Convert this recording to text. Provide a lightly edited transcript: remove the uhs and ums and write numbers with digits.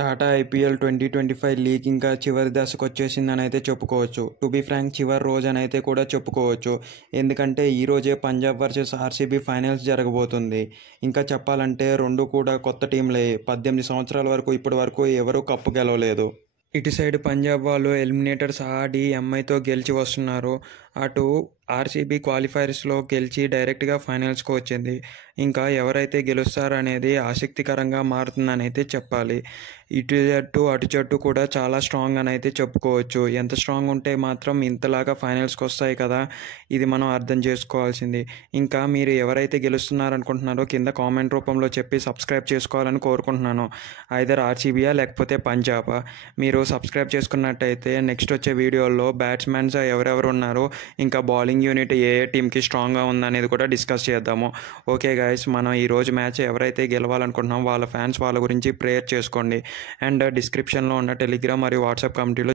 Tata IPL 2025 league ఇంకా చివరి దశకు వచ్చేసిందని అయితే చెప్పుకోవచ్చు. టు బీ ఫ్రాంక్ చివరి రోజు అని అయితే కూడా చెప్పుకోవచ్చు. ఎందుకంటే ఈరోజే పంజాబ్ వర్సెస్ ఆర్సీబీ ఫైనల్స్ జరగబోతుంది. ఇంకా చెప్పాలంటే రెండు కూడా కొత్త టీంలే. 18 సంవత్సరాల వరకు ఇప్పటి వరకు ఎవరూ కప్పు గెలవలేదు. ఇటు సైడ్ పంజాబ్ వాళ్ళు ఎలిమినేటర్స్ ఆడి ఎంఐతో గెలిచి వస్తున్నారు. అటు ఆర్సీబీ క్వాలిఫైర్స్లో గెలిచి డైరెక్ట్గా ఫైనల్స్కి వచ్చింది. ఇంకా ఎవరైతే గెలుస్తారనేది ఆసక్తికరంగా మారుతుందని అయితే చెప్పాలి. ఇటు జట్టు అటు జట్టు కూడా చాలా స్ట్రాంగ్ అని అయితే చెప్పుకోవచ్చు. ఎంత స్ట్రాంగ్ ఉంటే మాత్రం ఇంతలాగా ఫైనల్స్కి వస్తాయి కదా, ఇది మనం అర్థం చేసుకోవాల్సింది. ఇంకా మీరు ఎవరైతే గెలుస్తున్నారనుకుంటున్నారో కింద కామెంట్ రూపంలో చెప్పి సబ్స్క్రైబ్ చేసుకోవాలని కోరుకుంటున్నాను. ఐదర్ ఆర్సీబీయా లేకపోతే పంజాబా. మీరు సబ్స్క్రైబ్ చేసుకున్నట్టయితే నెక్స్ట్ వచ్చే వీడియోల్లో బ్యాట్స్మెన్స్ ఎవరెవరు ఉన్నారు, ఇంకా బౌలింగ్ యూనిట్ ఏ టీంకి స్ట్రాంగ్గా ఉందనేది కూడా డిస్కస్ చేద్దాము. ఓకే గైస్, మనం ఈరోజు మ్యాచ్ ఎవరైతే గెలవాలనుకుంటున్నామో వాళ్ళ ఫ్యాన్స్ వాళ్ళ గురించి ప్రేయర్ చేసుకోండి. అండ్ డిస్క్రిప్షన్లో ఉన్న టెలిగ్రామ్ మరియు వాట్సాప్ కమ్యూనిటీలో